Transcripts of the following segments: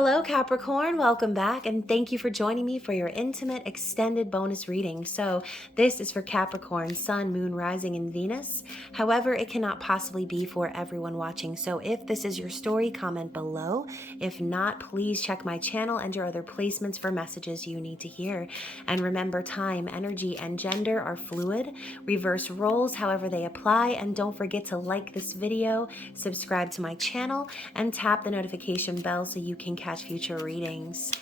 Hello, Capricorn. Welcome back, and thank you for joining me for your intimate extended bonus reading. So this is for Capricorn, Sun, Moon, Rising, and Venus. However, it cannot possibly be for everyone watching. So if this is your story, comment below. If not, please check my channel and your other placements for messages you need to hear. And remember, time, energy, and gender are fluid. Reverse roles however they apply. And don't forget to like this video, subscribe to my channel, and tap the notification bell so you can catch future readings.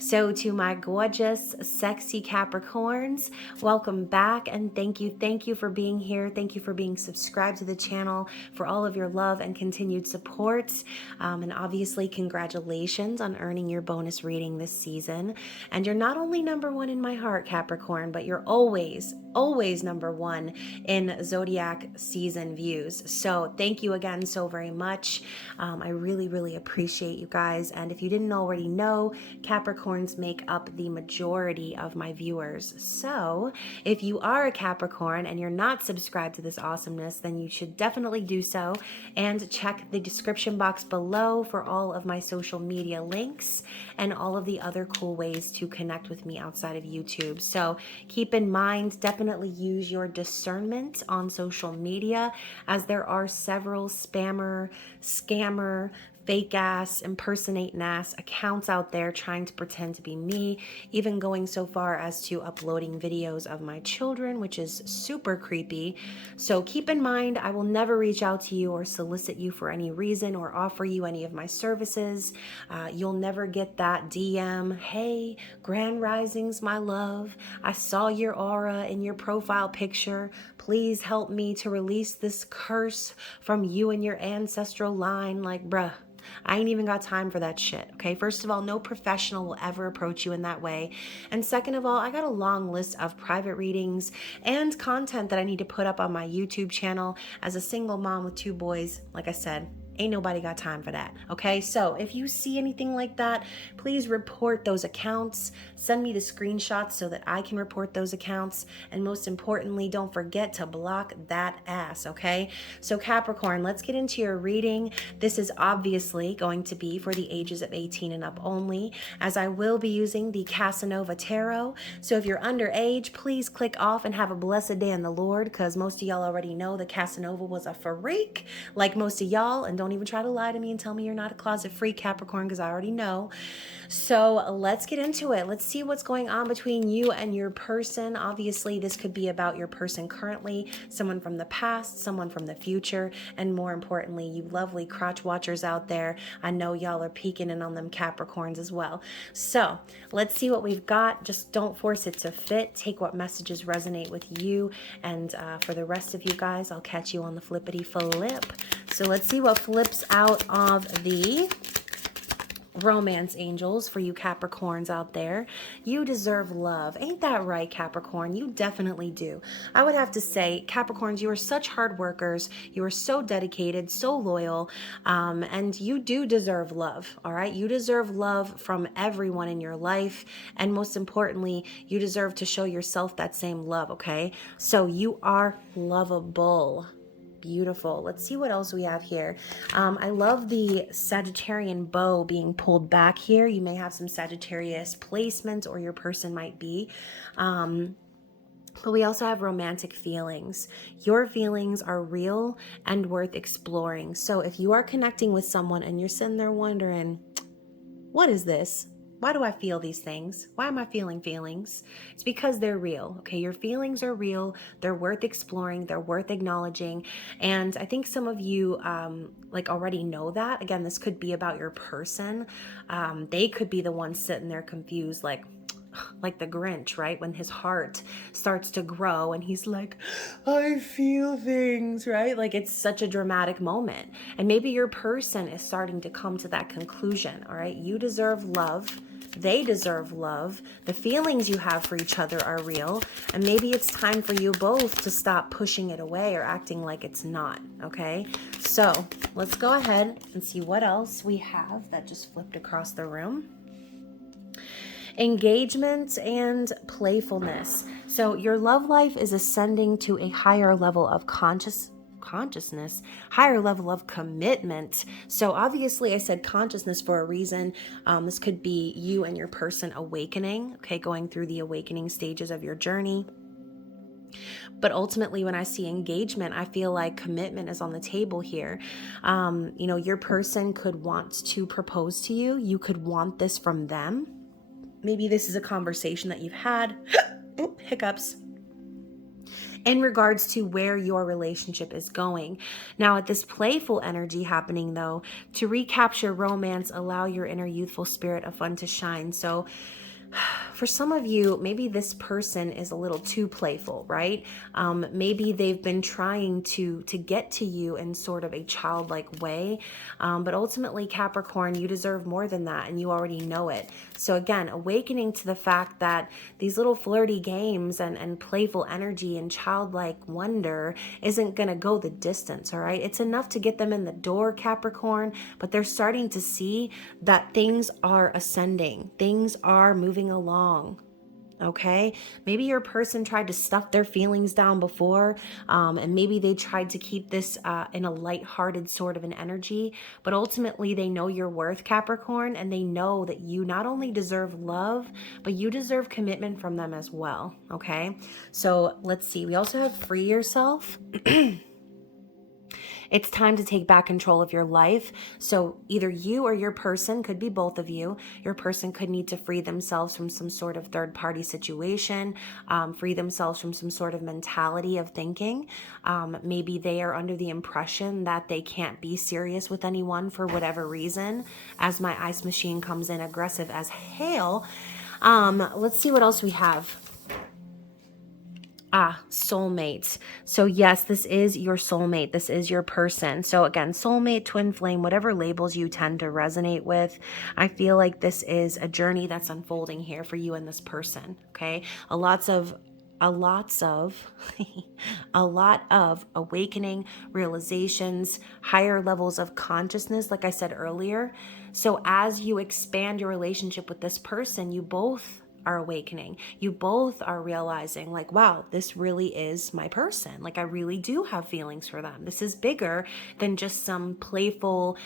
So to my gorgeous, sexy Capricorns, welcome back, and thank you for being here. Thank you for being subscribed to the channel, for all of your love and continued support. And obviously, congratulations on earning your bonus reading this season. And you're not only #1 in my heart, Capricorn, but you're always #1 in Zodiac season views. So thank you again so very much. I really appreciate you guys. And if you didn't already know, Capricorns make up the majority of my viewers. So if you are a Capricorn and you're not subscribed to this awesomeness, then you should definitely do so, and check the description box below for all of my social media links and all of the other cool ways to connect with me outside of YouTube. So keep in mind, definitely use your discernment on social media, as there are several spammer, scammer, fake ass, impersonating ass accounts out there trying to pretend to be me, even going so far as to uploading videos of my children, which is super creepy. So keep in mind, I will never reach out to you or solicit you for any reason or offer you any of my services. You'll never get that DM, hey, Grand Risings, my love, I saw your aura in your profile picture. Please help me to release this curse from you and your ancestral line. Like, bruh, I ain't even got time for that shit, okay? First of all, no professional will ever approach you in that way. And second of all, I got a long list of private readings and content that I need to put up on my YouTube channel. As a single mom with 2 boys, like I said, ain't nobody got time for that, okay? So if you see anything like that, please report those accounts. Send me the screenshots so that I can report those accounts. And most importantly, don't forget to block that ass, okay? So Capricorn, let's get into your reading. This is obviously going to be for the ages of 18 and up only, as I will be using the Casanova Tarot. So if you're underage, please click off and have a blessed day in the Lord, because most of y'all already know that Casanova was a freak, like most of y'all, and don't even try to lie to me and tell me you're not a closet freak, Capricorn, because I already know. So let's get into it. Let's see what's going on between you and your person. Obviously, this could be about your person currently, someone from the past, someone from the future, and more importantly, you lovely crotch watchers out there. I know y'all are peeking in on them Capricorns as well. So let's see what we've got. Just don't force it to fit. Take what messages resonate with you. And for the rest of you guys, I'll catch you on the flippity flip. So let's see what flips out of the romance angels for you Capricorns out there. You deserve love. Ain't that right, Capricorn? You definitely do. I would have to say, Capricorns, you are such hard workers. You are so dedicated, so loyal, and you do deserve love, all right? You deserve love from everyone in your life, and most importantly, you deserve to show yourself that same love, okay? So you are lovable. Beautiful. Let's see what else we have here. I love the Sagittarian bow being pulled back here. You may have some Sagittarius placements, or your person might be. But we also have romantic feelings. Your feelings are real and worth exploring. So if you are connecting with someone and you're sitting there wondering, what is this? Why do I feel these things? Why am I feeling feelings? It's because they're real, okay? Your feelings are real. They're worth exploring. They're worth acknowledging. And I think some of you already know that. Again, this could be about your person. They could be the ones sitting there confused, like the Grinch, right? When his heart starts to grow and he's like, I feel things, right? Like, it's such a dramatic moment. And maybe your person is starting to come to that conclusion, all right? You deserve love. They deserve love. The feelings you have for each other are real. And maybe it's time for you both to stop pushing it away or acting like it's not, okay? So let's go ahead and see what else we have that just flipped across the room. Engagement and playfulness. So your love life is ascending to a higher level of consciousness, higher level of commitment. So obviously I said consciousness for a reason. This could be you and your person awakening, okay, going through the awakening stages of your journey. But ultimately, when I see engagement, I feel like commitment is on the table here. Your person could want to propose to you. You could want this from them. Maybe this is a conversation that you've had. Oh, hiccups. In regards to where your relationship is going. Now, at this playful energy happening, though, to recapture romance, allow your inner youthful spirit of fun to shine. So, for some of you, maybe this person is a little too playful, right? Maybe they've been trying to get to you in sort of a childlike way. But ultimately, Capricorn, you deserve more than that, and you already know it. So again, awakening to the fact that these little flirty games and playful energy and childlike wonder isn't going to go the distance, all right? It's enough to get them in the door, Capricorn, but they're starting to see that things are ascending. Things are moving along. Okay, maybe your person tried to stuff their feelings down before, and maybe they tried to keep this in a lighthearted sort of an energy, but ultimately they know your worth, Capricorn, and they know that you not only deserve love, but you deserve commitment from them as well. Okay, so let's see. We also have free yourself. It's time to take back control of your life. So either you or your person, could be both of you, your person could need to free themselves from some sort of third party situation, free themselves from some sort of mentality of thinking. Maybe they are under the impression that they can't be serious with anyone for whatever reason. As my ice machine comes in aggressive as hail. Let's see what else we have. Soulmate. So yes, this is your soulmate. This is your person. So again, soulmate, twin flame, whatever labels you tend to resonate with. I feel like this is a journey that's unfolding here for you and this person. Okay. A lot of awakening, realizations, higher levels of consciousness, like I said earlier. So as you expand your relationship with this person, you both are awakening. You both are realizing like, wow, this really is my person. Like I really do have feelings for them. This is bigger than just some playful,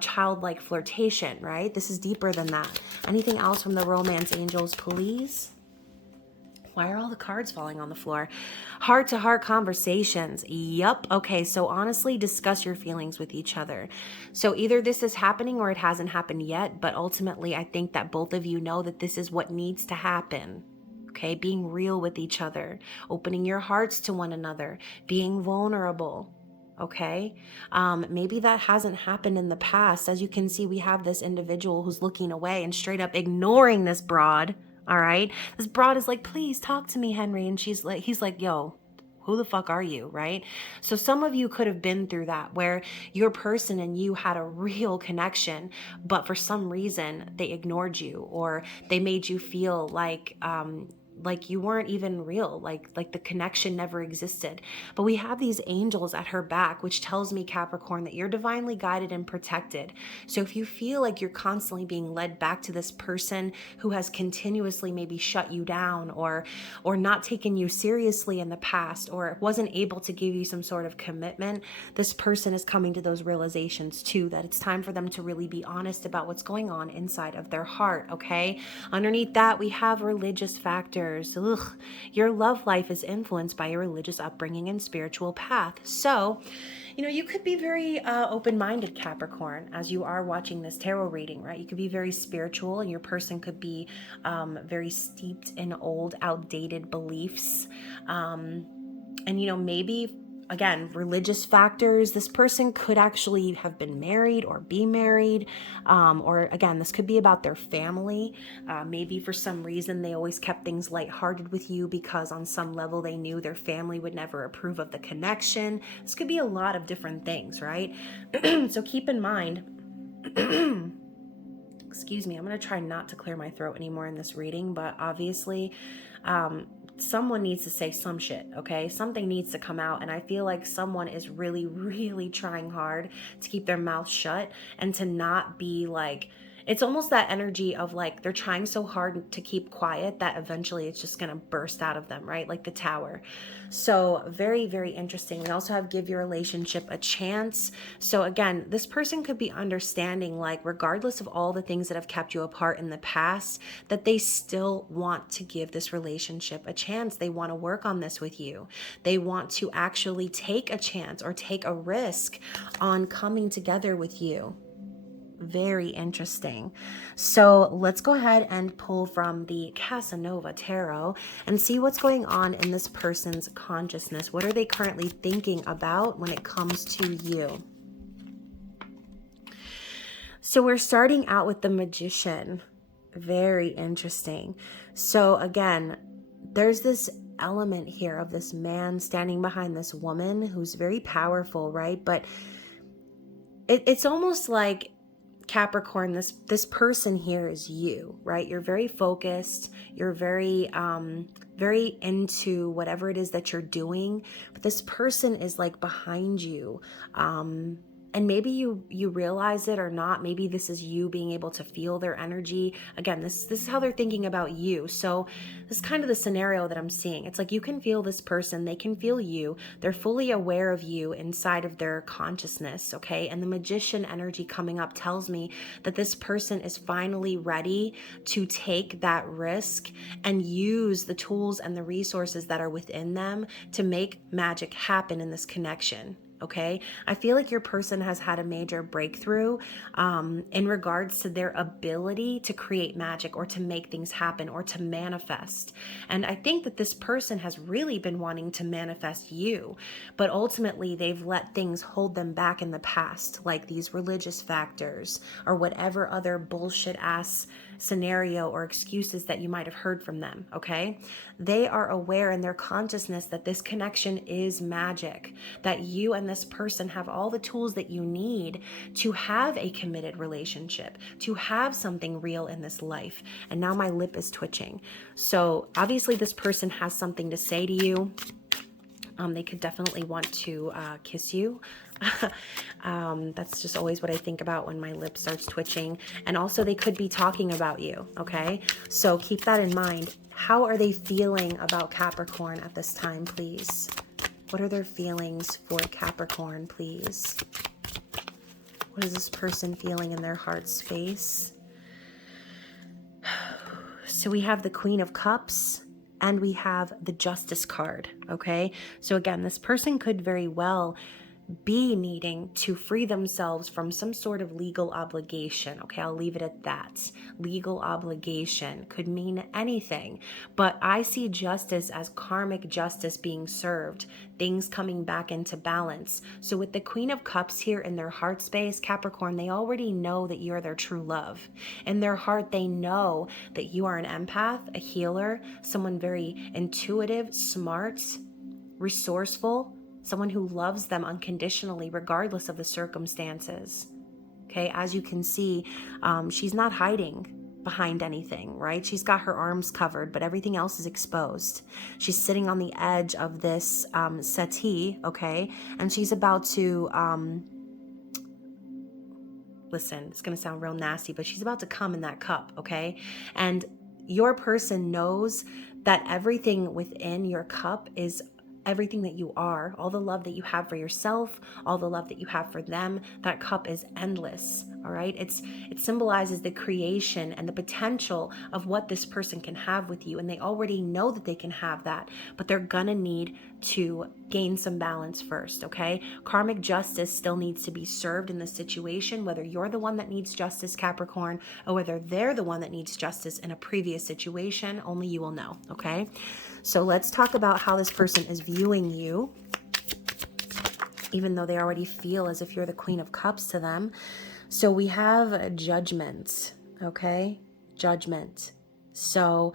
childlike flirtation, right? This is deeper than that. Anything else from the romance angels, please? Why are all the cards falling on the floor? Heart-to-heart conversations. Yup. Okay, so honestly, discuss your feelings with each other. So either this is happening or it hasn't happened yet, but ultimately, I think that both of you know that this is what needs to happen. Okay, being real with each other, opening your hearts to one another, being vulnerable. Okay, maybe that hasn't happened in the past. As you can see, we have this individual who's looking away and straight up ignoring this broad. All right. This broad is like, please talk to me, Henry. And he's like, yo, who the fuck are you? Right. So some of you could have been through that where your person and you had a real connection, but for some reason they ignored you or they made you feel like you weren't even real, like the connection never existed. But we have these angels at her back, which tells me, Capricorn, that you're divinely guided and protected. So if you feel like you're constantly being led back to this person who has continuously maybe shut you down or not taken you seriously in the past, or wasn't able to give you some sort of commitment, this person is coming to those realizations too, that it's time for them to really be honest about what's going on inside of their heart. Okay. Underneath that, we have religious factors. Ugh. Your love life is influenced by your religious upbringing and spiritual path. So, you could be very open-minded, Capricorn, as you are watching this tarot reading, right? You could be very spiritual and your person could be very steeped in old, outdated beliefs. And, maybe again, religious factors. This person could actually have been married or be married. Or again, this could be about their family. Maybe for some reason they always kept things lighthearted with you because on some level they knew their family would never approve of the connection. This could be a lot of different things, right? So keep in mind, excuse me, I'm going to try not to clear my throat anymore in this reading, but obviously, someone needs to say some shit, okay? Something needs to come out, and I feel like someone is really, really trying hard to keep their mouth shut and to not be like it's almost that energy of like they're trying so hard to keep quiet that eventually it's just going to burst out of them, right? Like the Tower. So very, very interesting. We also have give your relationship a chance. So again, this person could be understanding, like regardless of all the things that have kept you apart in the past, that they still want to give this relationship a chance. They want to work on this with you. They want to actually take a chance or take a risk on coming together with you. Very interesting. So let's go ahead and pull from the Casanova Tarot and see what's going on in this person's consciousness. What are they currently thinking about when it comes to you? So we're starting out with the Magician. Very interesting. So again, there's this element here of this man standing behind this woman who's very powerful, right? But it's almost like Capricorn, this person here is you, right? You're very focused. You're very very into whatever it is that you're doing, but this person is like behind you. And maybe you realize it or not. Maybe this is you being able to feel their energy. Again, this is how they're thinking about you. So this is kind of the scenario that I'm seeing. It's like you can feel this person, they can feel you. They're fully aware of you inside of their consciousness, okay? And the Magician energy coming up tells me that this person is finally ready to take that risk and use the tools and the resources that are within them to make magic happen in this connection. Okay, I feel like your person has had a major breakthrough in regards to their ability to create magic or to make things happen or to manifest. And I think that this person has really been wanting to manifest you, but ultimately they've let things hold them back in the past, like these religious factors or whatever other bullshit ass scenario or excuses that you might have heard from them, okay? They are aware in their consciousness that this connection is magic, that you and this person have all the tools that you need to have a committed relationship, to have something real in this life. And now my lip is twitching. So obviously this person has something to say to you. They could definitely want to kiss you. That's just always what I think about when my lip starts twitching. And also they could be talking about you, okay? So keep that in mind. How are they feeling about Capricorn at this time, please? What are their feelings for Capricorn, please? What is this person feeling in their heart space? So we have the Queen of Cups. And we have the Justice card, okay? So again, this person could very well be needing to free themselves from some sort of legal obligation. Okay, I'll leave it at that. Legal obligation could mean anything, but I see justice as karmic justice being served, things coming back into balance. So with the Queen of Cups here in their heart space, Capricorn, they already know that you're their true love. In their heart, they know that you are an empath, a healer, someone very intuitive, smart, resourceful, someone who loves them unconditionally, regardless of the circumstances. Okay, as you can see, she's not hiding behind anything, right? She's got her arms covered, but everything else is exposed. She's sitting on the edge of this settee, okay? And she's about to, listen, it's going to sound real nasty, but she's about to come in that cup, okay? And your person knows that everything within your cup is everything that you are, all the love that you have for yourself, all the love that you have for them. That cup is endless, all right? It symbolizes the creation and the potential of what this person can have with you, and they already know that they can have that, but they're gonna need to gain some balance first, okay? Karmic justice still needs to be served in this situation, whether you're the one that needs justice, Capricorn, or whether they're the one that needs justice in a previous situation. Only you will know, okay? So let's talk about how this person is viewing you, even though they already feel as if you're the Queen of Cups to them. So we have judgment, okay? Judgment. So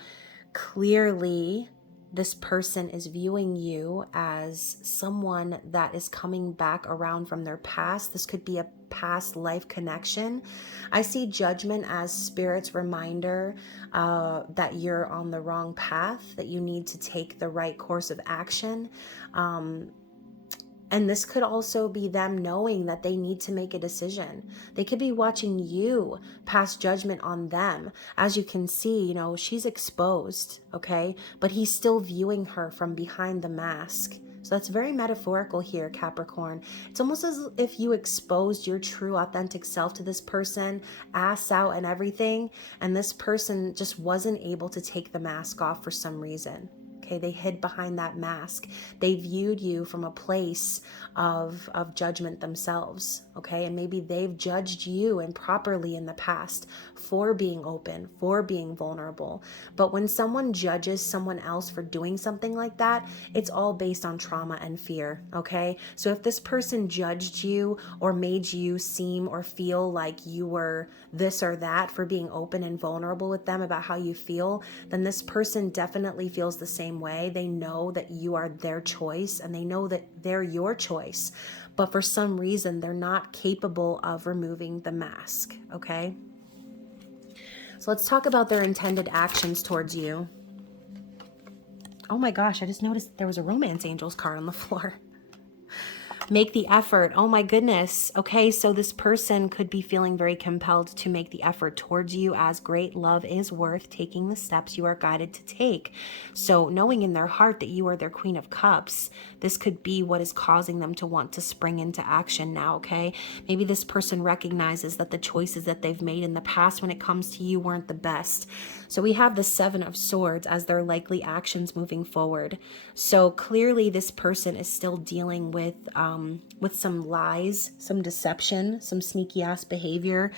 clearly this person is viewing you as someone that is coming back around from their past. This could be a past life connection. I see judgment as spirit's reminder that you're on the wrong path, that you need to take the right course of action. And And this could also be them knowing that they need to make a decision. They could be watching you pass judgment on them. As you can see, she's exposed, okay? But he's still viewing her from behind the mask. So that's very metaphorical here, Capricorn. It's almost as if you exposed your true, authentic self to this person, ass out and everything, and this person just wasn't able to take the mask off for some reason. Okay, they hid behind that mask. They viewed you from a place of judgment themselves, okay? And maybe they've judged you improperly in the past for being open, for being vulnerable. But when someone judges someone else for doing something like that, it's all based on trauma and fear, okay? So if this person judged you or made you seem or feel like you were this or that for being open and vulnerable with them about how you feel, then this person definitely feels the same way. They know that you are their choice and they know that they're your choice, but for some reason they're not capable of removing the mask, okay? So let's talk about their intended actions towards you. Oh my gosh, I just noticed there was a romance angels card on the floor. Make the effort. Oh my goodness. Okay, so this person could be feeling very compelled to make the effort towards you, as great love is worth taking the steps you are guided to take. So knowing in their heart that you are their Queen of Cups, this could be what is causing them to want to spring into action now, okay? Maybe this person recognizes that the choices that they've made in the past when it comes to you weren't the best. So we have the Seven of Swords as their likely actions moving forward. So clearly this person is still dealing with some lies, some deception, some sneaky ass behavior.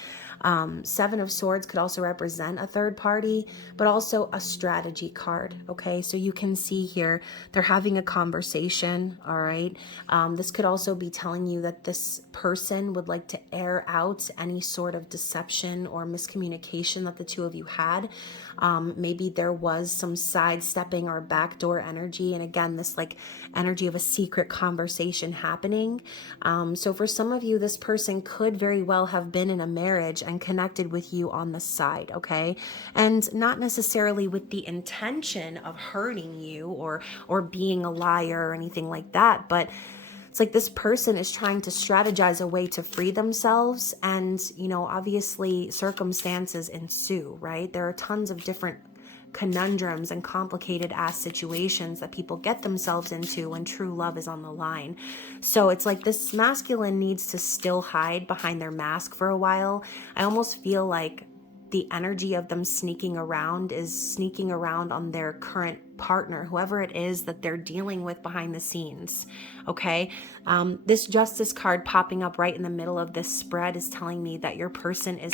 Seven of Swords could also represent a third party, but also a strategy card. Okay, so you can see here they're having a conversation. All right, this could also be telling you that this person would like to air out any sort of deception or miscommunication that the two of you had. Maybe there was some sidestepping or backdoor energy, and again, this like energy of a secret conversation happening. So for some of you, this person could very well have been in a marriage and connected with you on the side, okay? And not necessarily with the intention of hurting you or being a liar or anything like that, but it's like this person is trying to strategize a way to free themselves, and obviously circumstances ensue, right? There are tons of different conundrums and complicated ass situations that people get themselves into when true love is on the line. So it's like this masculine needs to still hide behind their mask for a while. I almost feel like the energy of them sneaking around is sneaking around on their current partner, whoever it is that they're dealing with behind the scenes. Okay. This Justice card popping up right in the middle of this spread is telling me that your person is,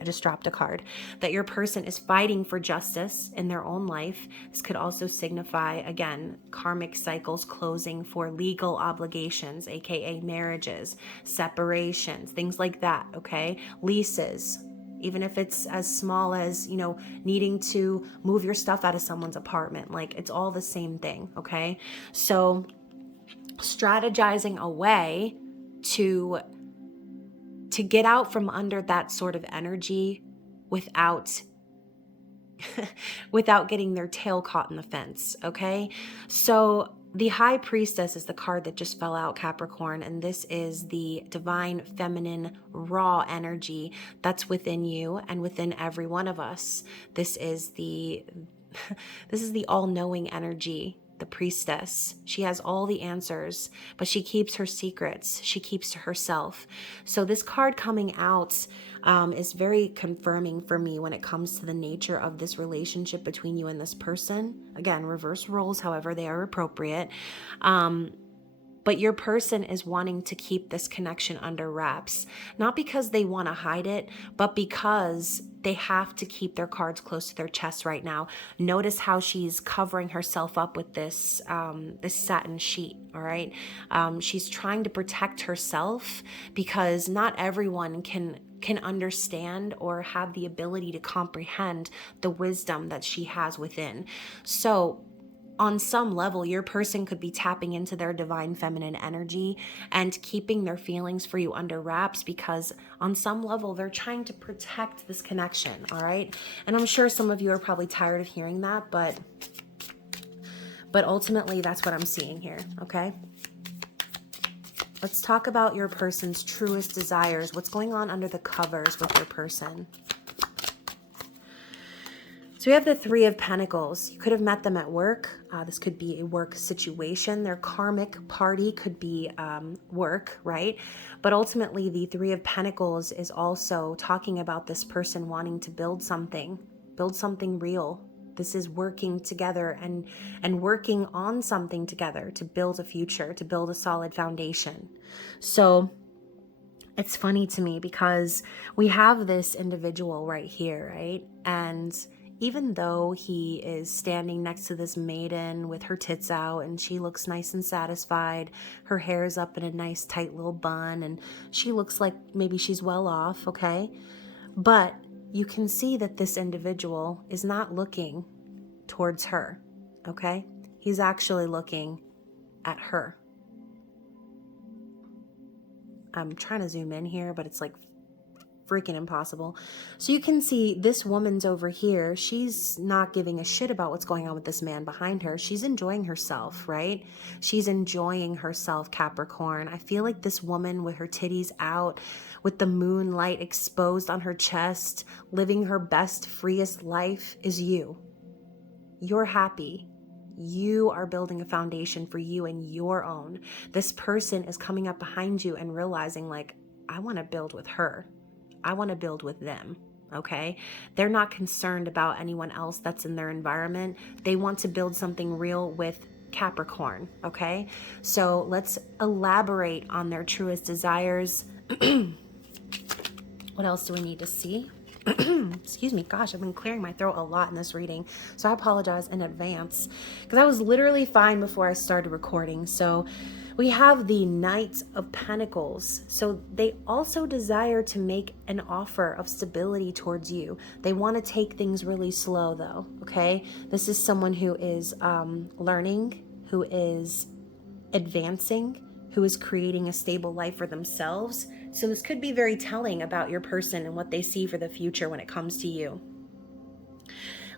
I just dropped a card, that your person is fighting for justice in their own life. This could also signify, again, karmic cycles closing for legal obligations, aka marriages, separations, things like that, okay? Leases, even if it's as small as, needing to move your stuff out of someone's apartment. Like, it's all the same thing, okay? So strategizing a way to get out from under that sort of energy without getting their tail caught in the fence, okay? So the High Priestess is the card that just fell out, Capricorn, and this is the divine feminine raw energy that's within you and within every one of us. This is the all-knowing energy. The priestess. She has all the answers, but she keeps her secrets. She keeps to herself. So this card coming out is very confirming for me when it comes to the nature of this relationship between you and this person. Again, reverse roles, however, they are appropriate. But your person is wanting to keep this connection under wraps, not because they want to hide it, but because they have to keep their cards close to their chest right now. Notice how she's covering herself up with this satin sheet, all right? She's trying to protect herself because not everyone can understand or have the ability to comprehend the wisdom that she has within. So on some level, your person could be tapping into their divine feminine energy and keeping their feelings for you under wraps because on some level, they're trying to protect this connection, all right? And I'm sure some of you are probably tired of hearing that, but ultimately, that's what I'm seeing here, okay? Let's talk about your person's truest desires. What's going on under the covers with your person? So we have the Three of Pentacles. You could have met them at work. This could be a work situation. Their karmic party could be work, right? But ultimately, the Three of Pentacles is also talking about this person wanting to build something real. This is working together and working on something together to build a future, to build a solid foundation. So it's funny to me because we have this individual right here, right? And even though he is standing next to this maiden with her tits out and she looks nice and satisfied, her hair is up in a nice tight little bun and she looks like maybe she's well off, okay? But you can see that this individual is not looking towards her, okay? He's actually looking at her. I'm trying to zoom in here, but it's like freaking impossible. So you can see this woman's over here. She's not giving a shit about what's going on with this man behind her. She's enjoying herself, right? She's enjoying herself, Capricorn. I feel like this woman with her titties out, with the moonlight exposed on her chest, living her best, freest life is you. You're happy. You are building a foundation for you and your own. This person is coming up behind you and realizing, like, I want to build with her. I want to build with them, okay? They're not concerned about anyone else that's in their environment. They want to build something real with Capricorn, okay? So let's elaborate on their truest desires. What else do we need to see? Excuse me, gosh, I've been clearing my throat a lot in this reading, so I apologize in advance because I was literally fine before I started recording. So we have the Knight of Pentacles. So they also desire to make an offer of stability towards you. They want to take things really slow though, okay? This is someone who is learning, who is advancing, who is creating a stable life for themselves. So this could be very telling about your person and what they see for the future when it comes to you.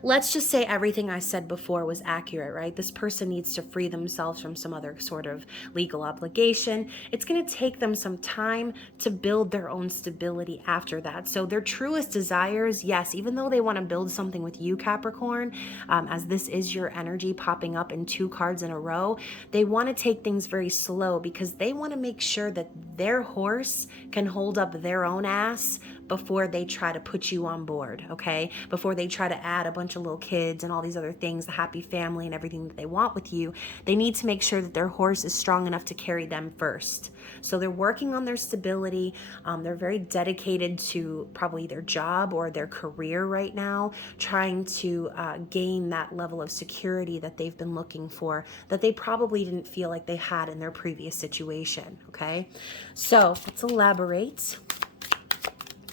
Let's just say everything I said before was accurate, right? This person needs to free themselves from some other sort of legal obligation. It's going to take them some time to build their own stability after that. So their truest desires, yes, even though they want to build something with you, Capricorn, as this is your energy popping up in 2 cards in a row, they want to take things very slow because they want to make sure that their horse can hold up their own ass before they try to put you on board, okay? Before they try to add a bunch of little kids and all these other things, the happy family and everything that they want with you, they need to make sure that their horse is strong enough to carry them first. So they're working on their stability. They're very dedicated to probably their job or their career right now, trying to gain that level of security that they've been looking for, that they probably didn't feel like they had in their previous situation, okay? So let's elaborate.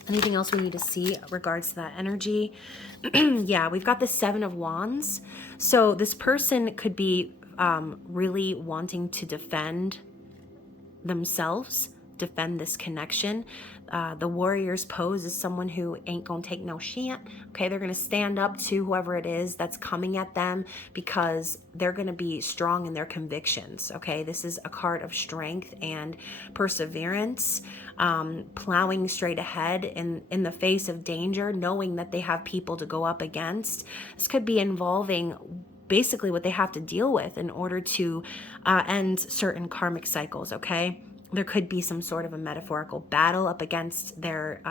Anything else we need to see regards to that energy? Yeah, we've got the 7 of Wands. So this person could be really wanting to defend themselves, defend this connection. The warrior's pose is someone who ain't gonna take no shit. Okay, they're gonna stand up to whoever it is that's coming at them because they're gonna be strong in their convictions. Okay, this is a card of strength and perseverance, plowing straight ahead in the face of danger, knowing that they have people to go up against. This could be involving basically what they have to deal with in order to end certain karmic cycles, okay? There could be some sort of a metaphorical battle up against their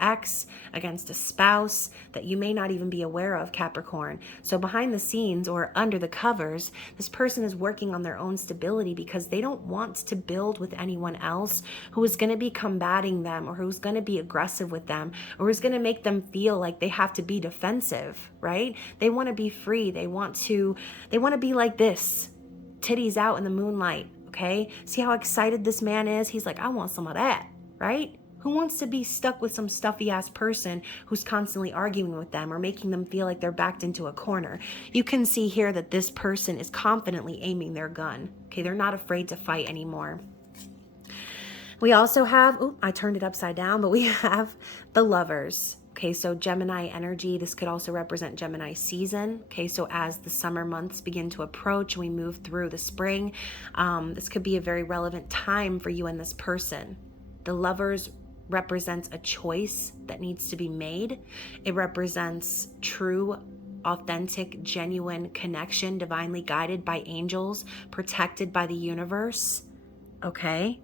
ex, against a spouse that you may not even be aware of, Capricorn. So behind the scenes or under the covers, this person is working on their own stability because they don't want to build with anyone else who is going to be combating them or who's going to be aggressive with them or who's going to make them feel like they have to be defensive, right? They want to be free. They want to be like this, titties out in the moonlight. Okay, see how excited this man is? He's like, I want some of that, right? Who wants to be stuck with some stuffy ass person who's constantly arguing with them or making them feel like they're backed into a corner? You can see here that this person is confidently aiming their gun. Okay, they're not afraid to fight anymore. We also have, I turned it upside down, but we have the Lovers. Okay, so Gemini energy, this could also represent Gemini season. Okay, so as the summer months begin to approach, we move through the spring. This could be a very relevant time for you and this person. The Lovers represents a choice that needs to be made. It represents true, authentic, genuine connection, divinely guided by angels, protected by the universe. Okay?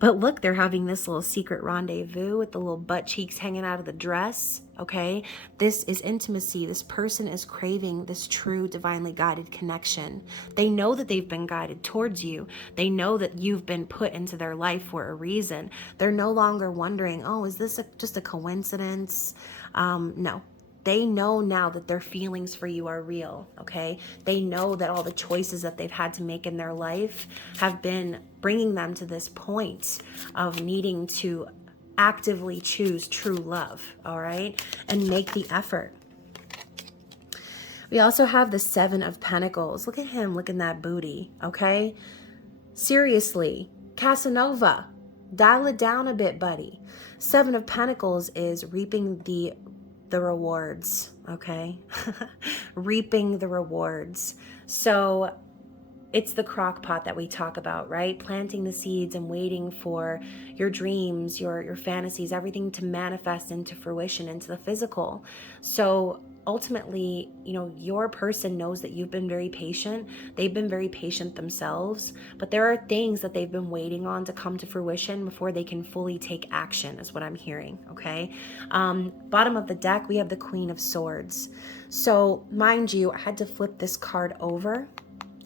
But look, they're having this little secret rendezvous with the little butt cheeks hanging out of the dress. Okay? This is intimacy. This person is craving this true, divinely guided connection. They know that they've been guided towards you. They know that you've been put into their life for a reason. They're no longer wondering, oh, is this just a coincidence? No. They know now that their feelings for you are real, okay? They know that all the choices that they've had to make in their life have been bringing them to this point of needing to actively choose true love, all right? And make the effort. We also have the Seven of Pentacles. Look at him, look at that booty, okay? Seriously, Casanova, dial it down a bit, buddy. Seven of Pentacles is reaping the rewards, okay? Reaping the rewards. So it's the crock pot that we talk about, right? Planting the seeds and waiting for your dreams, your fantasies, everything to manifest into fruition, into the physical. So ultimately, you know, your person knows that you've been very patient. They've been very patient themselves, but there are things that they've been waiting on to come to fruition before they can fully take action, is what I'm hearing, okay? Bottom of the deck, we have the Queen of Swords. So mind you, I had to flip this card over.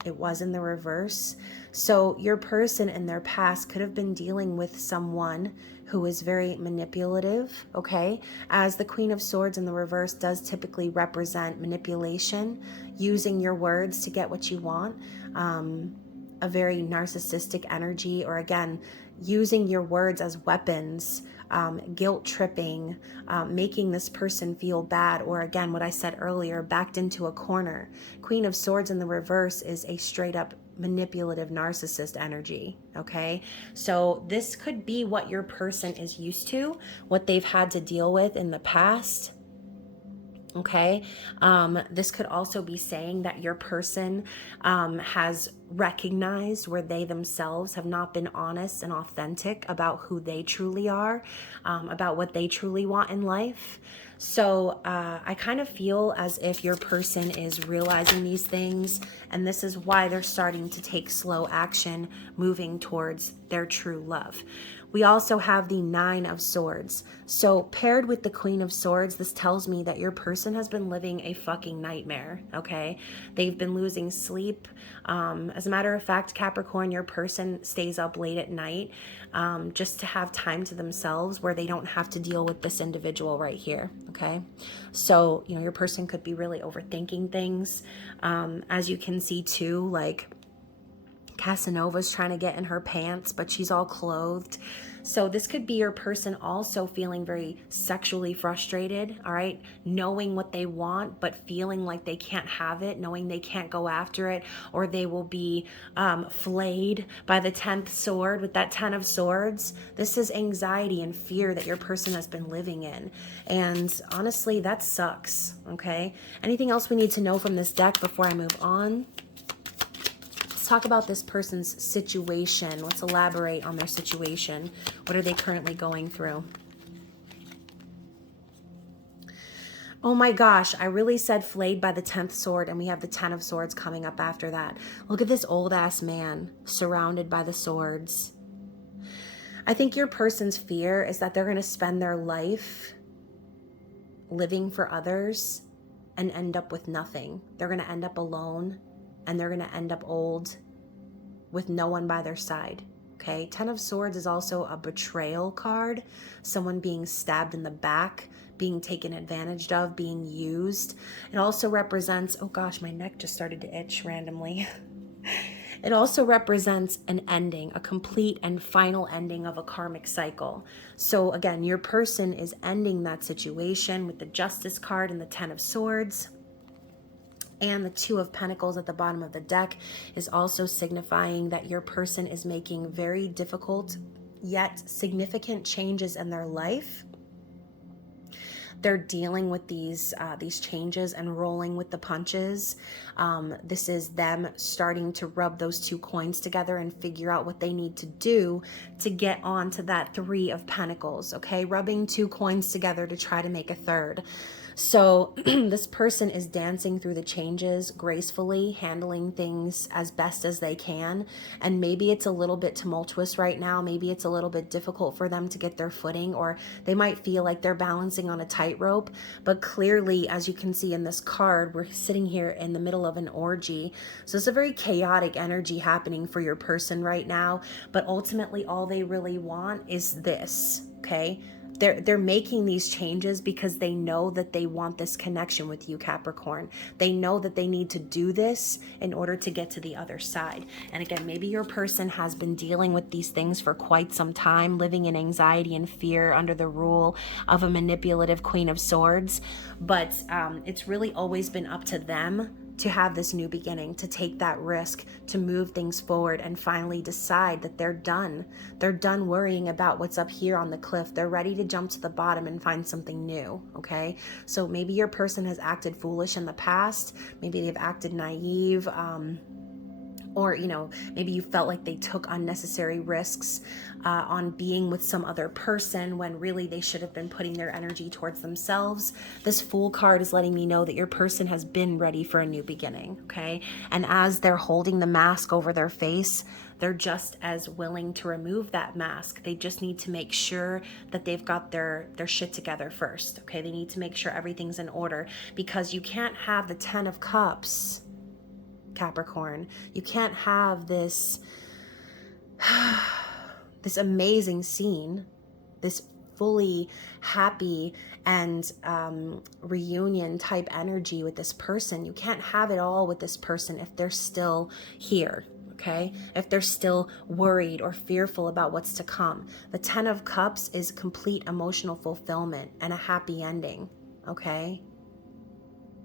It was in the reverse. So your person in their past could have been dealing with someone who is very manipulative, okay? As the Queen of Swords in the reverse does typically represent manipulation, using your words to get what you want, a very narcissistic energy, or again, using your words as weapons, guilt tripping, making this person feel bad, or again, what I said earlier, backed into a corner. Queen of Swords in the reverse is a straight up manipulative narcissist energy, okay? So this could be what your person is used to, what they've had to deal with in the past. Okay, this could also be saying that your person has recognized where they themselves have not been honest and authentic about who they truly are, about what they truly want in life. So I kind of feel as if your person is realizing these things, and this is why they're starting to take slow action, moving towards their true love. We also have the Nine of Swords. So paired with the Queen of Swords, this tells me that your person has been living a fucking nightmare, okay? They've been losing sleep. As a matter of fact, Capricorn, your person stays up late at night just to have time to themselves where they don't have to deal with this individual right here, okay? So, you know, your person could be really overthinking things. As you can see too, like, Casanova's trying to get in her pants, but she's all clothed. So this could be your person also feeling very sexually frustrated, all right? Knowing what they want, but feeling like they can't have it, knowing they can't go after it, or they will be flayed by the 10th sword with that 10 of swords. This is anxiety and fear that your person has been living in. And honestly, that sucks, okay? Anything else we need to know from this deck before I move on? Talk about this person's situation. Let's elaborate on their situation. What are they currently going through? Oh my gosh, I really said flayed by the 10th sword, and we have the 10 of swords coming up after that. Look at this old ass man surrounded by the swords. I think your person's fear is that they're going to spend their life living for others and end up with nothing. They're going to end up alone. And they're going to end up old with no one by their side, okay? 10 of Swords is also a betrayal card, someone being stabbed in the back, being taken advantage of, being used. It also represents, oh gosh, my neck just started to itch randomly. It also represents an ending, a complete and final ending of a karmic cycle. So again, your person is ending that situation with the Justice card and the 10 of Swords. And the Two of Pentacles at the bottom of the deck is also signifying that your person is making very difficult yet significant changes in their life. they're dealing with these changes and rolling with the punches. This is them starting to rub those two coins together and figure out what they need to do to get on to that Three of Pentacles, okay? Rubbing two coins together to try to make a third. So this person is dancing through the changes gracefully, handling things as best as they can. And maybe it's a little bit tumultuous right now. Maybe it's a little bit difficult for them to get their footing, or they might feel like they're balancing on a tightrope. But clearly, as you can see in this card, we're sitting here in the middle of an orgy. So it's a very chaotic energy happening for your person right now. But ultimately, all they really want is this, okay? They're making these changes because they know that they want this connection with you, Capricorn. They know that they need to do this in order to get to the other side. And again, maybe your person has been dealing with these things for quite some time, living in anxiety and fear under the rule of a manipulative Queen of Swords. But it's really always been up to them to have this new beginning, to take that risk, to move things forward and finally decide that they're done. They're done worrying about what's up here on the cliff. They're ready to jump to the bottom and find something new, okay? So maybe your person has acted foolish in the past. Maybe they've acted naive, or, you know, maybe you felt like they took unnecessary risks on being with some other person when really they should have been putting their energy towards themselves. This Fool card is letting me know that your person has been ready for a new beginning, okay? And as they're holding the mask over their face, they're just as willing to remove that mask. They just need to make sure that they've got their shit together first, okay? They need to make sure everything's in order, because you can't have the 10 of Cups, Capricorn. You can't have this this amazing scene, this fully happy and reunion type energy with this person. You can't have it all with this person if they're still here, okay? If they're still worried or fearful about what's to come. The 10 of Cups is complete emotional fulfillment and a happy ending, okay?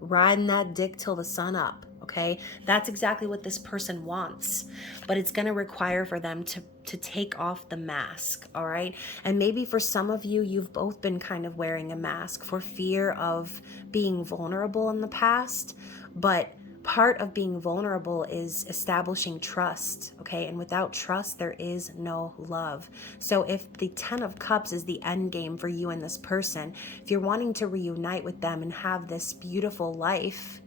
Riding that dick till the sun up, okay? That's exactly what this person wants, but it's going to require for them to take off the mask, all right? And maybe for some of you, you've both been kind of wearing a mask for fear of being vulnerable in the past, but part of being vulnerable is establishing trust, okay? And without trust, there is no love. So if the 10 of Cups is the end game for you and this person, if you're wanting to reunite with them and have this beautiful life,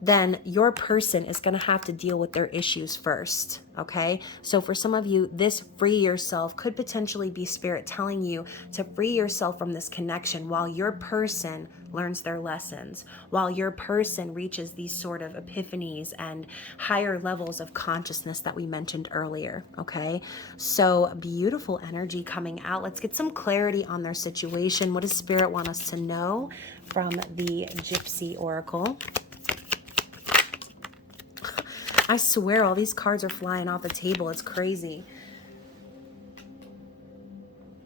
then your person is going to have to deal with their issues first, okay? So for some of you, this free yourself could potentially be Spirit telling you to free yourself from this connection while your person learns their lessons, while your person reaches these sort of epiphanies and higher levels of consciousness that we mentioned earlier, okay? So beautiful energy coming out. Let's get some clarity on their situation. What does Spirit want us to know from the Gypsy Oracle? I swear all these cards are flying off the table. It's crazy.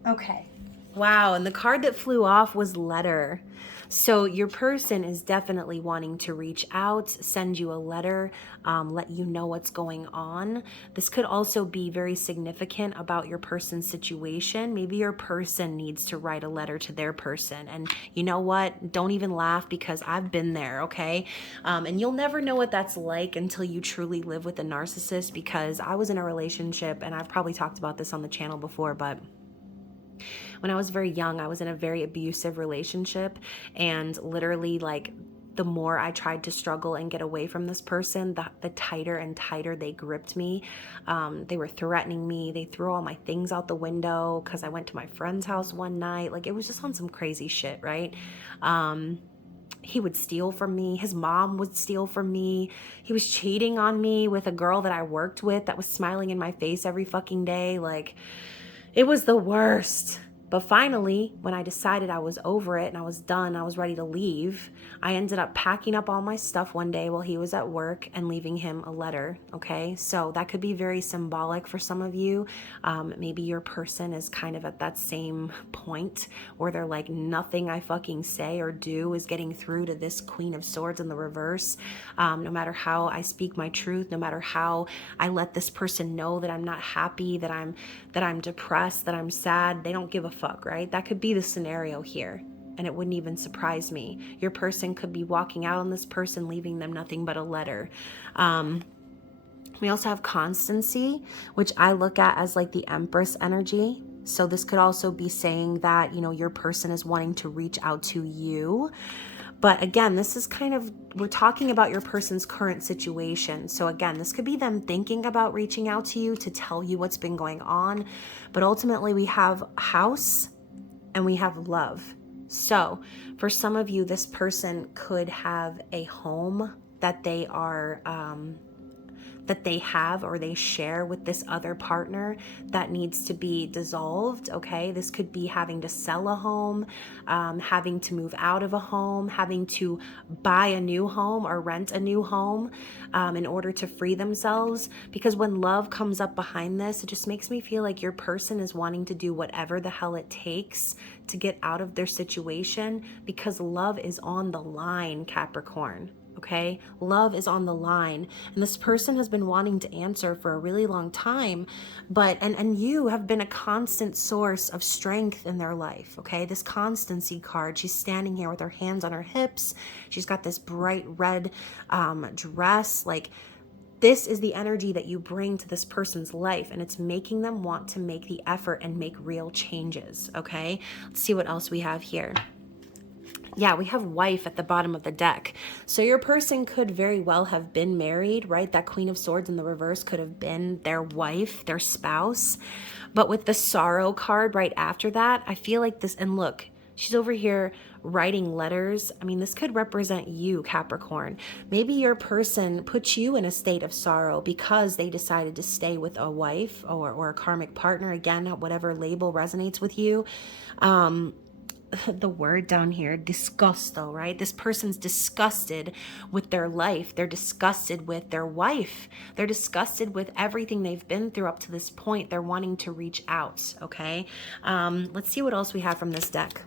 Okay. Wow. And the card that flew off was letter. So your person is definitely wanting to reach out, send you a letter, let you know what's going on. This could also be very significant about your person's situation. Maybe your person needs to write a letter to their person. And you know what? Don't even laugh, because I've been there, okay? And you'll never know what that's like until you truly live with a narcissist, because I was in a relationship, and I've probably talked about this on the channel before, but when I was very young, I was in a very abusive relationship, and literally, like, the more I tried to struggle and get away from this person, the tighter and tighter they gripped me. They were threatening me. They threw all my things out the window because I went to my friend's house one night. Like, it was just on some crazy shit, right? He would steal from me. His mom would steal from me. He was cheating on me with a girl that I worked with that was smiling in my face every fucking day. Like, it was the worst. But finally, when I decided I was over it and I was done, I was ready to leave, I ended up packing up all my stuff one day while he was at work and leaving him a letter, okay? So that could be very symbolic for some of you. Maybe your person is kind of at that same point where they're like, nothing I fucking say or do is getting through to this Queen of Swords in the reverse. No matter how I speak my truth, no matter how I let this person know that I'm not happy, that I'm depressed, that I'm sad, they don't give a fuck, right? That could be the scenario here. and it wouldn't even surprise me. Your person could be walking out on this person, leaving them nothing but a letter. We also have constancy, which I look at as like the Empress energy. So this could also be saying that, your person is wanting to reach out to you. But again, this is we're talking about your person's current situation. So again, this could be them thinking about reaching out to you to tell you what's been going on. But ultimately we have house and we have love. So for some of you, this person could have a home that they have or they share with this other partner that needs to be dissolved. Okay, this could be having to sell a home, having to move out of a home, having to buy a new home or rent a new home in order to free themselves. Because when love comes up behind this, it just makes me feel like your person is wanting to do whatever the hell it takes to get out of their situation, because love is on the line, Capricorn. Okay, love is on the line, and this person has been wanting to answer for a really long time, but and you have been a constant source of strength in their life. Okay, this constancy card, she's standing here with her hands on her hips. She's got this bright red dress. Like, this is the energy that you bring to this person's life, and it's making them want to make the effort and make real changes. Okay, let's see what else we have here. Yeah, we have wife at the bottom of the deck. So your person could very well have been married, right? That Queen of Swords in the reverse could have been their wife, their spouse. But with the sorrow card right after that, I feel like this, and look, she's over here writing letters. I mean, this could represent you, Capricorn. Maybe your person put you in a state of sorrow because they decided to stay with a wife or a karmic partner. Again, whatever label resonates with you. The word down here, disgusto, right? This person's disgusted with their life. They're disgusted with their wife. They're disgusted with everything they've been through up to this point. They're wanting to reach out, okay? Let's see what else we have from this deck.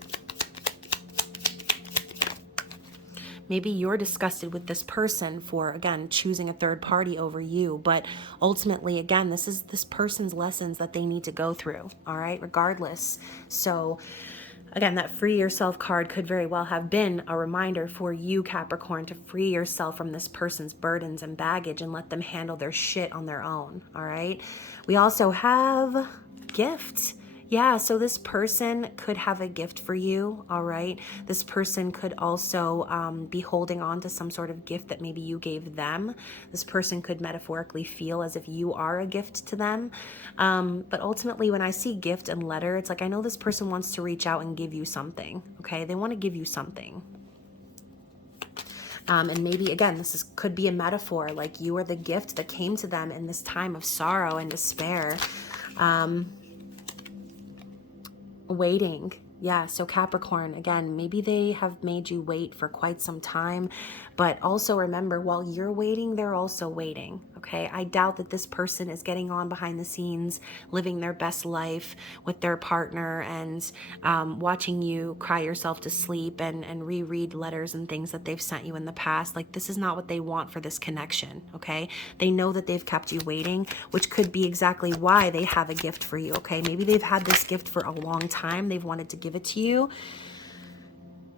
Maybe you're disgusted with this person for, again, choosing a third party over you. But ultimately, again, this is this person's lessons that they need to go through, all right, regardless. So again, that free yourself card could very well have been a reminder for you, Capricorn, to free yourself from this person's burdens and baggage and let them handle their shit on their own, all right? We also have gift. Yeah, so this person could have a gift for you, all right? This person could also be holding on to some sort of gift that maybe you gave them. This person could metaphorically feel as if you are a gift to them. But ultimately, when I see gift and letter, it's like, I know this person wants to reach out and give you something, okay? They want to give you something. And maybe, again, could be a metaphor, like you are the gift that came to them in this time of sorrow and despair. Waiting. Yeah, so Capricorn, again, maybe they have made you wait for quite some time, but also remember, while you're waiting, they're also waiting, okay? I doubt that this person is getting on behind the scenes, living their best life with their partner and watching you cry yourself to sleep and reread letters and things that they've sent you in the past. Like, this is not what they want for this connection, okay? They know that they've kept you waiting, which could be exactly why they have a gift for you, okay? Maybe they've had this gift for a long time. They've wanted to give it to you.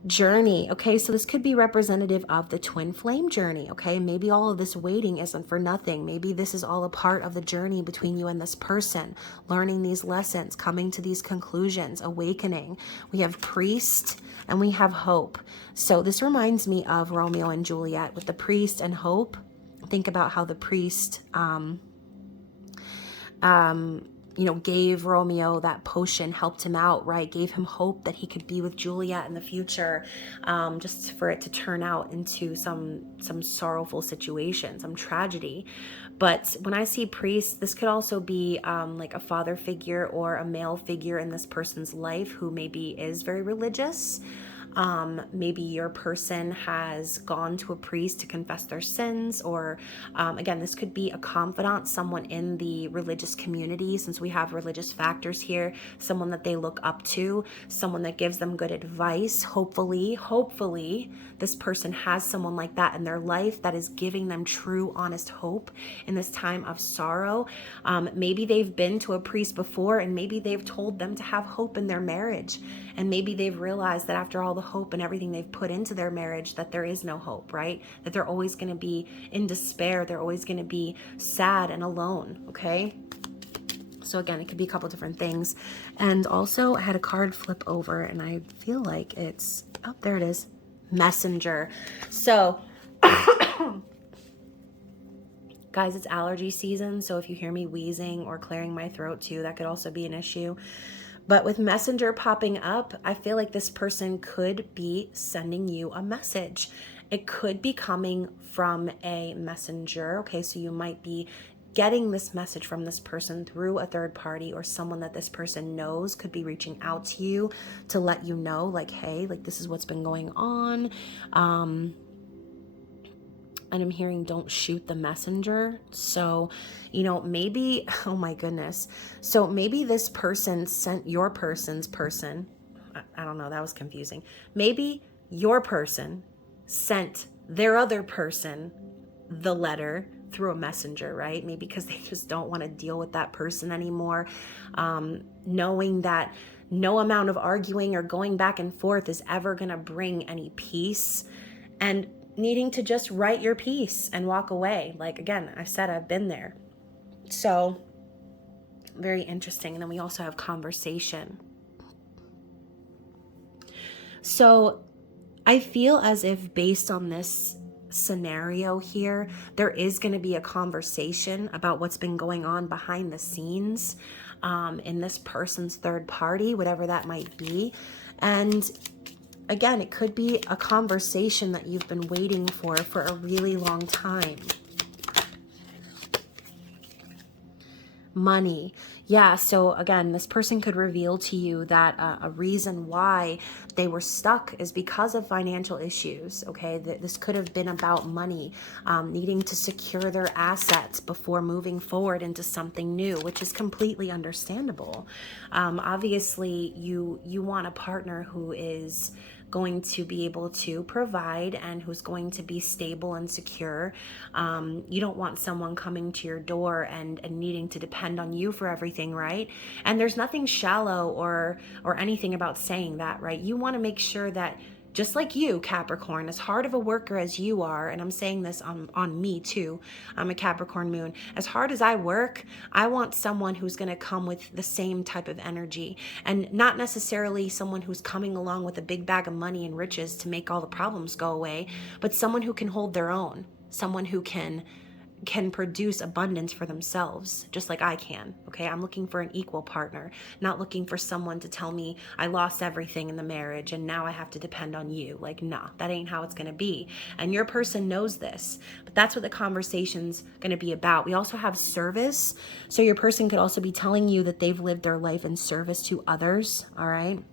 Journey. Okay, so this could be representative of the twin flame journey. Okay, maybe all of this waiting isn't for nothing. Maybe this is all a part of the journey between you and this person, learning these lessons, coming to these conclusions, awakening. We have priest and we have hope. So this reminds me of Romeo and Juliet with the priest and hope. Think about how the priest gave Romeo that potion, helped him out, right? Gave him hope that he could be with Juliet in the future, just for it to turn out into some sorrowful situation, some tragedy. But when I see priest, this could also be like a father figure or a male figure in this person's life who maybe is very religious. Maybe your person has gone to a priest to confess their sins, or again, this could be a confidant, someone in the religious community, since we have religious factors here, someone that they look up to, someone that gives them good advice. Hopefully this person has someone like that in their life that is giving them true, honest hope in this time of sorrow. Maybe they've been to a priest before and maybe they've told them to have hope in their marriage, and maybe they've realized that after all the hope and everything they've put into their marriage, that there is no hope, right? That they're always going to be in despair. They're always going to be sad and alone, okay? So again, it could be a couple different things. And also I had a card flip over and I feel like it's, oh, there it is, Messenger. So guys, it's allergy season. So if you hear me wheezing or clearing my throat too, that could also be an issue. But with Messenger popping up, I feel like this person could be sending you a message. It could be coming from a messenger. Okay, so you might be getting this message from this person through a third party, or someone that this person knows could be reaching out to you to let you know, like, hey, like this is what's been going on. And I'm hearing don't shoot the messenger. So, you know, maybe, oh my goodness. So maybe this person sent your person's person. I don't know, that was confusing. Maybe your person sent their other person the letter through a messenger, right? Maybe because they just don't want to deal with that person anymore. Knowing that no amount of arguing or going back and forth is ever going to bring any peace, and needing to just write your piece and walk away. Like, again, I said, I've been there. So very interesting. And then we also have conversation. So I feel as if based on this scenario here, there is going to be a conversation about what's been going on behind the scenes in this person's third party, whatever that might be. And again, it could be a conversation that you've been waiting for a really long time. Money. Yeah, so again, this person could reveal to you that a reason why they were stuck is because of financial issues, okay? This could have been about money, needing to secure their assets before moving forward into something new, which is completely understandable. Obviously, you want a partner who is going to be able to provide and who's going to be stable and secure. You don't want someone coming to your door and needing to depend on you for everything, right? And there's nothing shallow or anything about saying that, right? You want to make sure that, just like you, Capricorn, as hard of a worker as you are, and I'm saying this on me too, I'm a Capricorn moon, as hard as I work, I want someone who's going to come with the same type of energy, and not necessarily someone who's coming along with a big bag of money and riches to make all the problems go away, but someone who can hold their own, someone who can produce abundance for themselves, just like I can, okay? I'm looking for an equal partner, not looking for someone to tell me I lost everything in the marriage and now I have to depend on you. Like, nah, that ain't how it's gonna be. And your person knows this, but that's what the conversation's gonna be about. We also have service. So your person could also be telling you that they've lived their life in service to others, all right?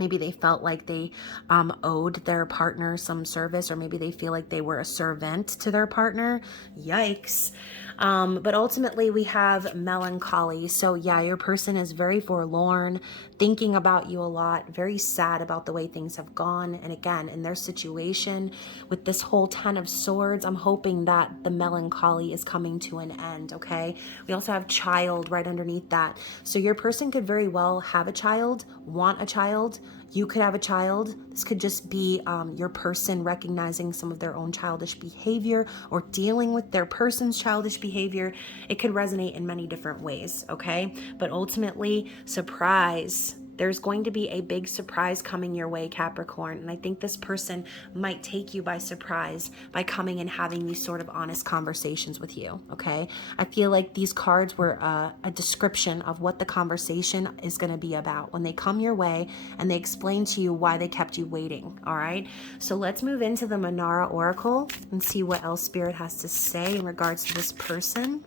Maybe they felt like they owed their partner some service, or maybe they feel like they were a servant to their partner. Yikes. But ultimately we have melancholy. So yeah, your person is very forlorn, thinking about you a lot, very sad about the way things have gone. And again, in their situation with this whole 10 of Swords, I'm hoping that the melancholy is coming to an end, okay? We also have child right underneath that. So your person could very well have a child, want a child. You could have a child. This could just be your person recognizing some of their own childish behavior or dealing with their person's childish behavior. It could resonate in many different ways, okay? But ultimately, surprise. There's going to be a big surprise coming your way, Capricorn. And I think this person might take you by surprise by coming and having these sort of honest conversations with you, okay? I feel like these cards were a description of what the conversation is going to be about when they come your way and they explain to you why they kept you waiting, all right? So let's move into the Manara Oracle and see what else Spirit has to say in regards to this person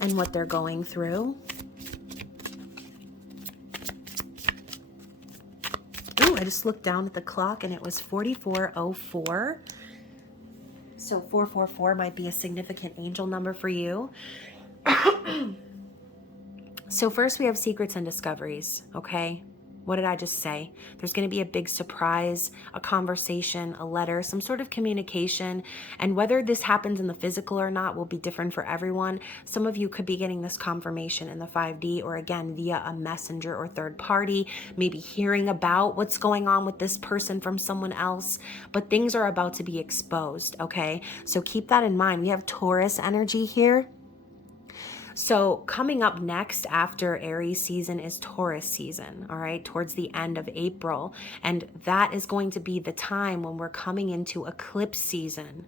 and what they're going through. Ooh, I just looked down at the clock and it was 44:04. So 444 might be a significant angel number for you. So first we have secrets and discoveries, okay? What did I just say? There's going to be a big surprise, a conversation, a letter, some sort of communication. And whether this happens in the physical or not will be different for everyone. Some of you could be getting this confirmation in the 5D, or again, via a messenger or third party, maybe hearing about what's going on with this person from someone else. But things are about to be exposed, okay? So keep that in mind. We have Taurus energy here. So coming up next after Aries season is Taurus season, all right, towards the end of April. And that is going to be the time when we're coming into eclipse season.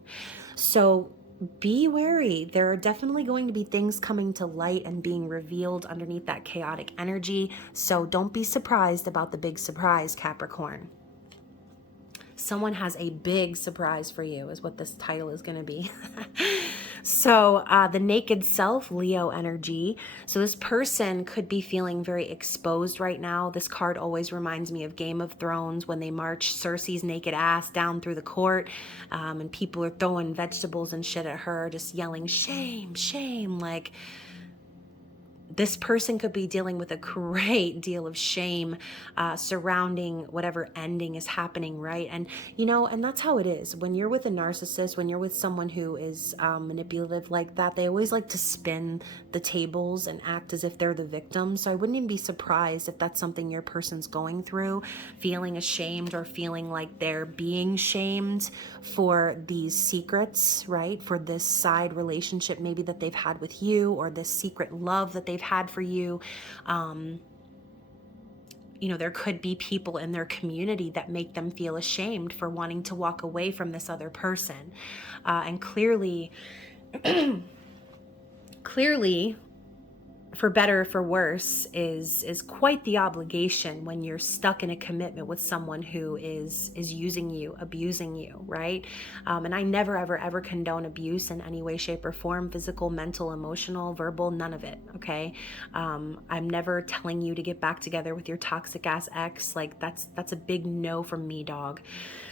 So be wary. There are definitely going to be things coming to light and being revealed underneath that chaotic energy. So don't be surprised about the big surprise, Capricorn. Someone has a big surprise for you is what this title is going to be. So the naked self, Leo energy. So this person could be feeling very exposed right now. This card always reminds me of Game of Thrones when they march Cersei's naked ass down through the court, and people are throwing vegetables and shit at her, just yelling, shame, shame. Like, this person could be dealing with a great deal of shame surrounding whatever ending is happening, right? And, you know, and that's how it is. When you're with a narcissist, when you're with someone who is manipulative like that, they always like to spin the tables and act as if they're the victim. So I wouldn't even be surprised if that's something your person's going through, feeling ashamed or feeling like they're being shamed for these secrets, right? For this side relationship maybe that they've had with you, or this secret love that they've had for you. You know, there could be people in their community that make them feel ashamed for wanting to walk away from this other person. And clearly, for better or for worse, is quite the obligation when you're stuck in a commitment with someone who is using you, abusing you, right? And I never, ever condone abuse in any way, shape, or form, physical, mental, emotional, verbal, none of it, okay? I'm never telling you to get back together with your toxic ass ex. Like, that's a big no from me, dog.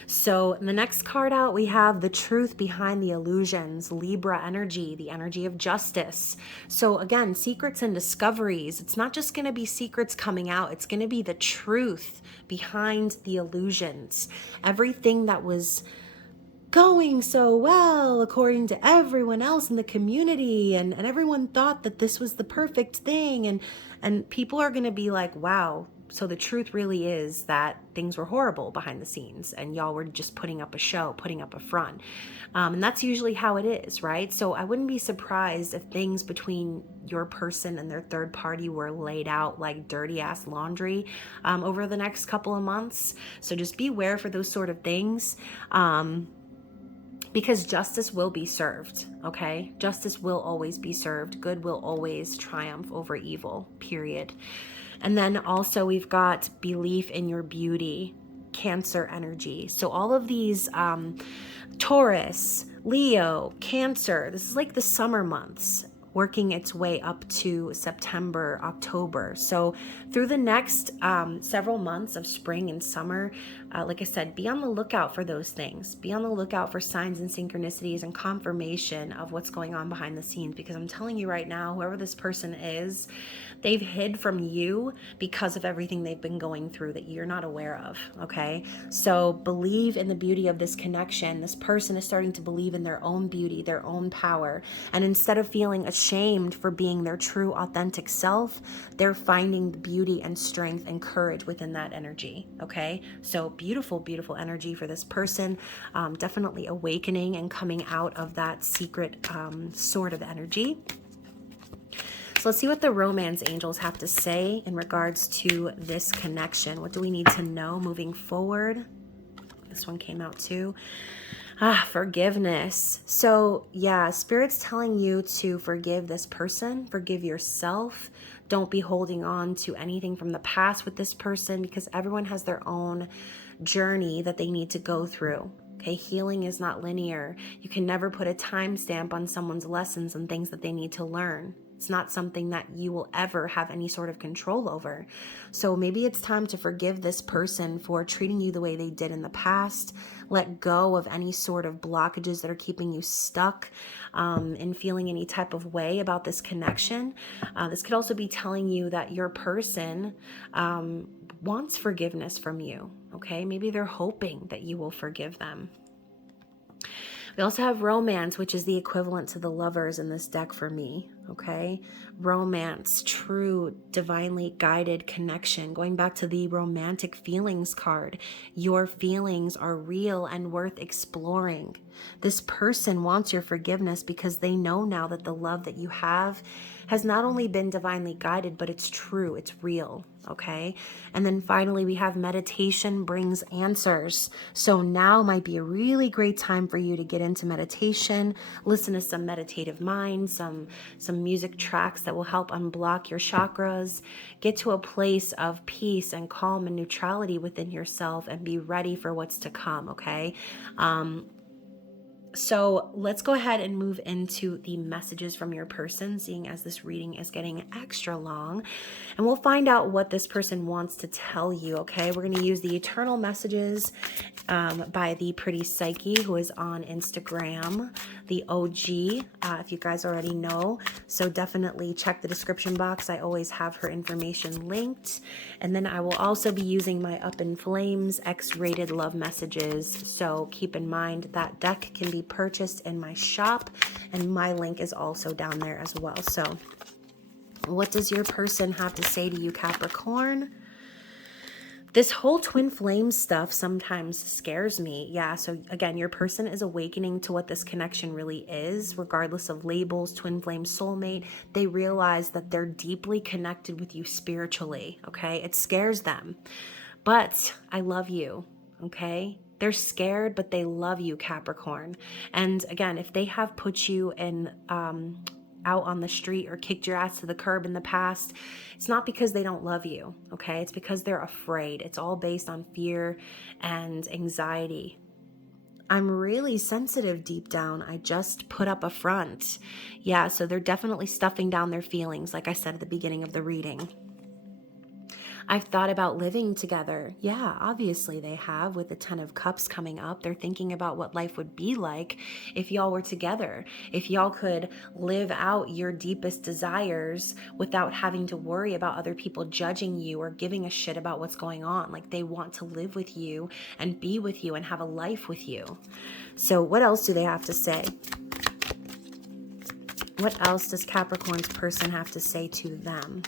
So the next card out, we have the truth behind the illusions, Libra energy, the energy of justice. So again, secrets and discoveries. It's not just going to be secrets coming out. It's going to be the truth behind the illusions. Everything that was going so well according to everyone else in the community, and everyone thought that this was the perfect thing, and people are going to be like, wow, so the truth really is that things were horrible behind the scenes and y'all were just putting up a show, putting up a front. And that's usually how it is, right? So I wouldn't be surprised if things between your person and their third party were laid out like dirty ass laundry over the next couple of months. So just beware for those sort of things. Because justice will be served, okay? Justice will always be served. Good will always triumph over evil, period. And then also we've got belief in your beauty, Cancer energy. So all of these Taurus, Leo, Cancer, this is like the summer months, working its way up to September, October. So through the next several months of spring and summer, like I said, be on the lookout for those things. Be on the lookout for signs and synchronicities and confirmation of what's going on behind the scenes. Because I'm telling you right now, whoever this person is, they've hid from you because of everything they've been going through that you're not aware of, okay? So believe in the beauty of this connection. This person is starting to believe in their own beauty, their own power. And instead of feeling ashamed for being their true, authentic self, they're finding the beauty and strength and courage within that energy, okay? So beautiful, beautiful energy for this person. Definitely awakening and coming out of that secret sort of energy. So let's see what the romance angels have to say in regards to this connection. What do we need to know moving forward? This one came out too. Forgiveness. So yeah, Spirit's telling you to forgive this person, forgive yourself. Don't be holding on to anything from the past with this person, because everyone has their own journey that they need to go through. Okay, healing is not linear. You can never put a timestamp on someone's lessons and things that they need to learn. It's not something that you will ever have any sort of control over. So maybe it's time to forgive this person for treating you the way they did in the past. Let go of any sort of blockages that are keeping you stuck in feeling any type of way about this connection. This could also be telling you that your person wants forgiveness from you. Okay, maybe they're hoping that you will forgive them. We also have romance, which is the equivalent to the lovers in this deck for me, okay? Romance, true, divinely guided connection. Going back to the romantic feelings card, your feelings are real and worth exploring. This person wants your forgiveness because they know now that the love that you have has not only been divinely guided, but it's true, it's real, okay? And then finally, we have meditation brings answers. So now might be a really great time for you to get into meditation, listen to some meditative mind, some music tracks that will help unblock your chakras, get to a place of peace and calm and neutrality within yourself, and be ready for what's to come, okay? So let's go ahead and move into the messages from your person, seeing as this reading is getting extra long. And we'll find out what this person wants to tell you, okay? We're going to use the Eternal Messages by the Pretty Psyche, who is on Instagram, the OG, if you guys already know. So definitely check the description box. I always have her information linked. And then I will also be using my Up in Flames X-rated love messages. So keep in mind that deck can be purchased in my shop, and my link is also down there as well. So what does your person have to say to you, Capricorn? This whole twin flame stuff sometimes scares me. Yeah, so again, your person is awakening to what this connection really is, regardless of labels, twin flame, soulmate. They realize that they're deeply connected with you spiritually, okay? It scares them. But I love you, okay? They're scared, but they love you, Capricorn. And again, if they have put you in out on the street or kicked your ass to the curb in the past, it's not because they don't love you, okay? It's because they're afraid. It's all based on fear and anxiety. I'm really sensitive deep down. I just put up a front. Yeah, so they're definitely stuffing down their feelings, like I said at the beginning of the reading. I've thought about living together. Yeah, obviously they have, with the Ten of Cups coming up. They're thinking about what life would be like if y'all were together, if y'all could live out your deepest desires without having to worry about other people judging you or giving a shit about what's going on. Like, they want to live with you and be with you and have a life with you. So what else do they have to say? What else does Capricorn's person have to say to them?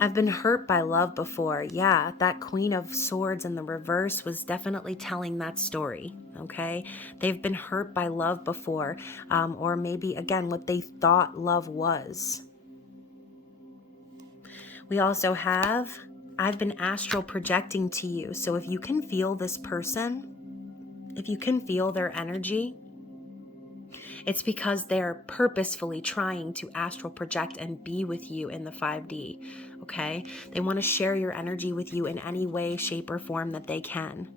I've been hurt by love before. Yeah, that Queen of Swords in the reverse was definitely telling that story, okay? They've been hurt by love before, or maybe, again, what they thought love was. We also have, I've been astral projecting to you. So if you can feel this person, if you can feel their energy, it's because they're purposefully trying to astral project and be with you in the 5D, okay? They want to share your energy with you in any way, shape, or form that they can.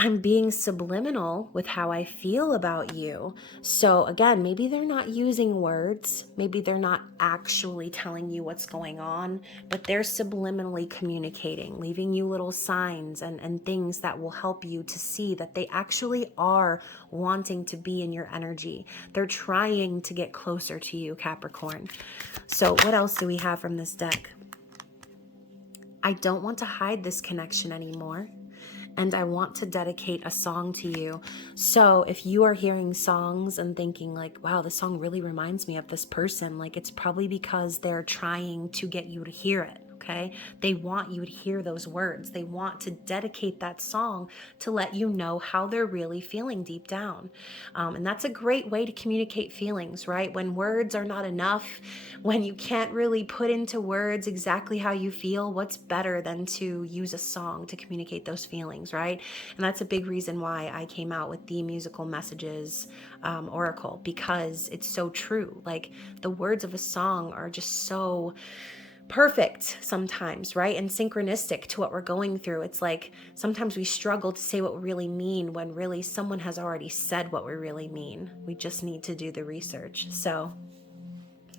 I'm being subliminal with how I feel about you. So again, maybe they're not using words. Maybe they're not actually telling you what's going on, but they're subliminally communicating, leaving you little signs and things that will help you to see that they actually are wanting to be in your energy. They're trying to get closer to you, Capricorn. So what else do we have from this deck? I don't want to hide this connection anymore. And I want to dedicate a song to you. So if you are hearing songs and thinking like, wow, this song really reminds me of this person, like, it's probably because they're trying to get you to hear it, okay? They want you to hear those words. They want to dedicate that song to let you know how they're really feeling deep down. And that's a great way to communicate feelings, right? When words are not enough, when you can't really put into words exactly how you feel, what's better than to use a song to communicate those feelings, right? And that's a big reason why I came out with the Musical Messages Oracle, because it's so true. Like, the words of a song are just so perfect sometimes, right? And synchronistic to what we're going through. It's like sometimes we struggle to say what we really mean when really someone has already said what we really mean. We just need to do the research. So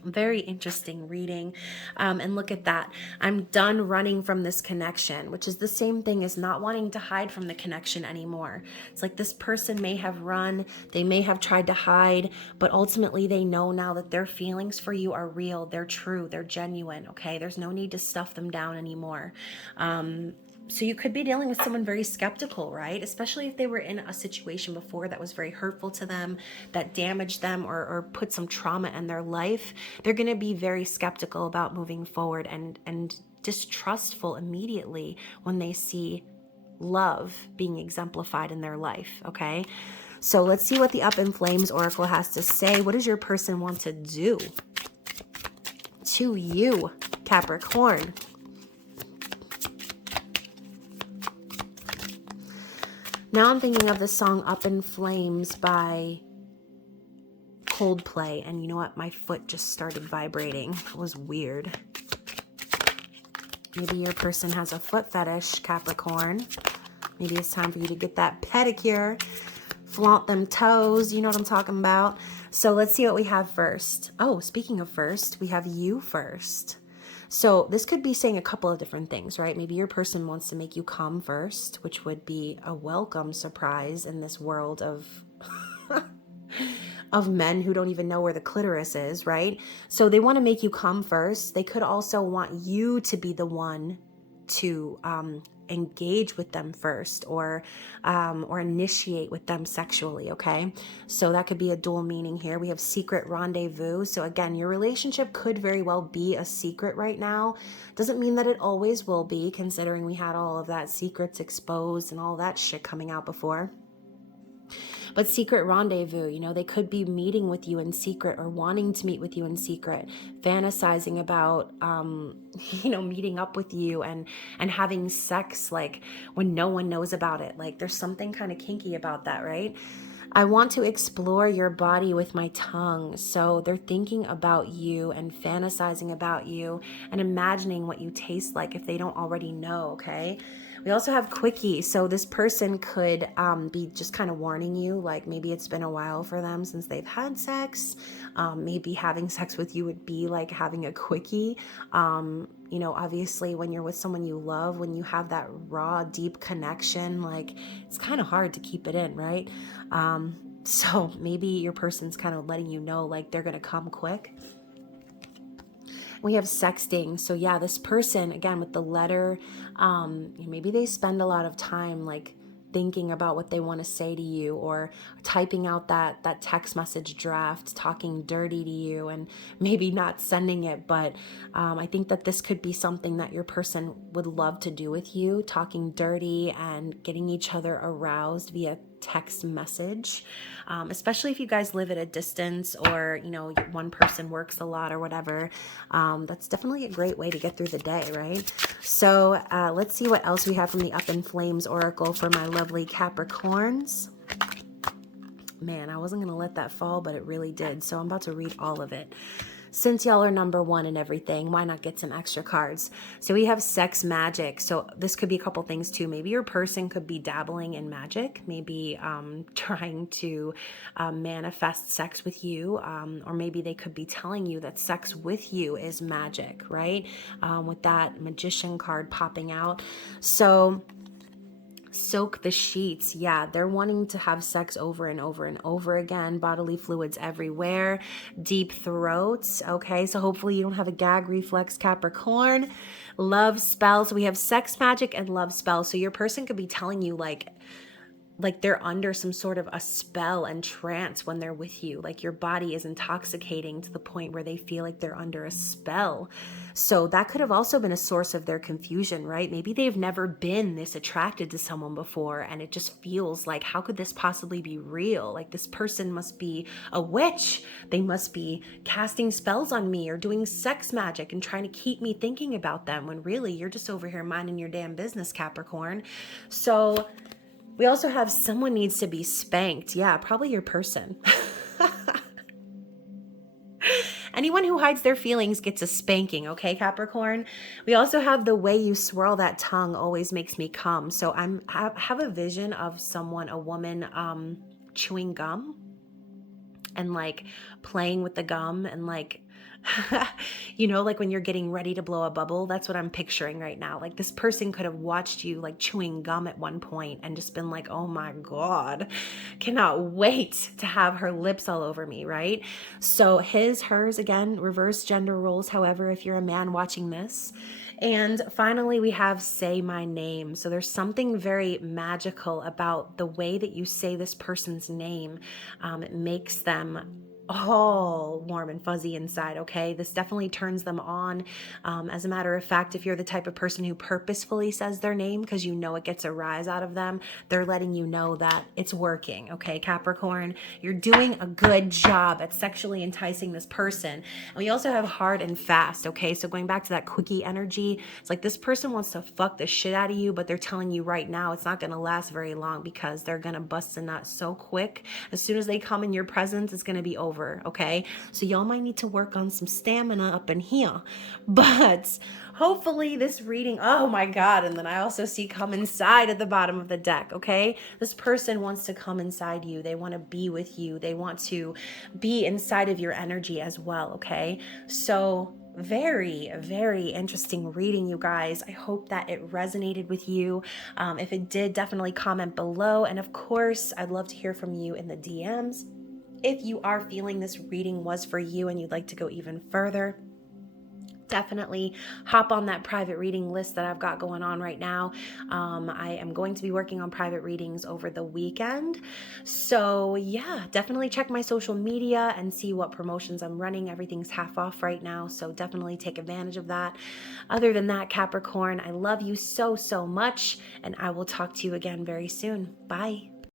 very interesting reading. And look at that. I'm done running from this connection, which is the same thing as not wanting to hide from the connection anymore. It's like this person may have run, they may have tried to hide, but ultimately they know now that their feelings for you are real, they're true, they're genuine, okay? There's no need to stuff them down anymore. So you could be dealing with someone very skeptical, right? Especially if they were in a situation before that was very hurtful to them, that damaged them or put some trauma in their life. They're going to be very skeptical about moving forward and distrustful immediately when they see love being exemplified in their life, okay? So let's see what the Up in Flames Oracle has to say. What does your person want to do to you, Capricorn? Now I'm thinking of the song Up in Flames by Coldplay. And you know what? My foot just started vibrating. It was weird. Maybe your person has a foot fetish, Capricorn. Maybe it's time for you to get that pedicure. Flaunt them toes. You know what I'm talking about. So let's see what we have first. Oh, speaking of first, we have you first. So this could be saying a couple of different things, right? Maybe your person wants to make you come first, which would be a welcome surprise in this world of of men who don't even know where the clitoris is, right? So they want to make you come first. They could also want you to be the one to engage with them first or initiate with them sexually, okay? So that could be a dual meaning here. We have secret rendezvous. So again, your relationship could very well be a secret right now. Doesn't mean that it always will be, considering we had all of that secrets exposed and all that shit coming out before. But secret rendezvous, you know, they could be meeting with you in secret or wanting to meet with you in secret, fantasizing about, meeting up with you and having sex, like when no one knows about it. Like there's something kind of kinky about that, right? I want to explore your body with my tongue. So they're thinking about you and fantasizing about you and imagining what you taste like if they don't already know, okay? We also have quickie. So this person could be just kind of warning you, like maybe it's been a while for them since they've had sex. Maybe having sex with you would be like having a quickie. Obviously when you're with someone you love, when you have that raw, deep connection, like it's kind of hard to keep it in, right? So maybe your person's kind of letting you know, like they're going to come quick. We have sexting. So yeah, this person, again, with the letter, maybe they spend a lot of time like thinking about what they want to say to you or typing out that text message draft, talking dirty to you and maybe not sending it. But I think that this could be something that your person would love to do with you, talking dirty and getting each other aroused via text message, especially if you guys live at a distance or, one person works a lot or whatever. That's definitely a great way to get through the day, right? So let's see what else we have from the Up in Flames Oracle for my lovely Capricorns. Man, I wasn't going to let that fall, but it really did. So I'm about to read all of it. Since y'all are number one and everything, why not get some extra cards? So we have sex magic. So this could be a couple things too. Maybe your person could be dabbling in magic, maybe trying to manifest sex with you, or maybe they could be telling you that sex with you is magic, right? With that magician card popping out. So soak the sheets. Yeah, they're wanting to have sex over and over and over again. Bodily fluids everywhere. Deep throats. Okay, so hopefully you don't have a gag reflex, Capricorn. Love spell. So we have sex magic and love spell. So your person could be telling you like they're under some sort of a spell and trance when they're with you. Like your body is intoxicating to the point where they feel like they're under a spell. So that could have also been a source of their confusion, right? Maybe they've never been this attracted to someone before and it just feels like, how could this possibly be real? Like this person must be a witch. They must be casting spells on me or doing sex magic and trying to keep me thinking about them when really you're just over here minding your damn business, Capricorn. So we also have someone needs to be spanked. Yeah, probably your person. Anyone who hides their feelings gets a spanking, okay, Capricorn? We also have the way you swirl that tongue always makes me come. So I have a vision of someone, a woman, chewing gum and like playing with the gum and like like when you're getting ready to blow a bubble, that's what I'm picturing right now. Like this person could have watched you like chewing gum at one point and just been like, oh my God, cannot wait to have her lips all over me, right? So his, hers, again, reverse gender roles. However, if you're a man watching this. And finally, we have say my name. So there's something very magical about the way that you say this person's name. It makes them all warm and fuzzy inside, okay? This definitely turns them on. As a matter of fact, if you're the type of person who purposefully says their name because you know it gets a rise out of them, they're letting you know that it's working, okay, Capricorn? You're doing a good job at sexually enticing this person. And we also have hard and fast, okay? So going back to that quickie energy, it's like this person wants to fuck the shit out of you, but they're telling you right now it's not going to last very long because they're going to bust a nut so quick. As soon as they come in your presence, it's going to be over. Okay, so y'all might need to work on some stamina up in here, but hopefully this reading, oh my God, and then I also see come inside at the bottom of the deck, okay? This person wants to come inside you. They want to be with you. They want to be inside of your energy as well, okay? So very, very interesting reading, you guys. I hope that it resonated with you. If it did, definitely comment below, and of course, I'd love to hear from you in the DMs. If you are feeling this reading was for you and you'd like to go even further, definitely hop on that private reading list that I've got going on right now. I am going to be working on private readings over the weekend. So yeah, definitely check my social media and see what promotions I'm running. Everything's half off right now, so definitely take advantage of that. Other than that, Capricorn, I love you so, so much, and I will talk to you again very soon. Bye.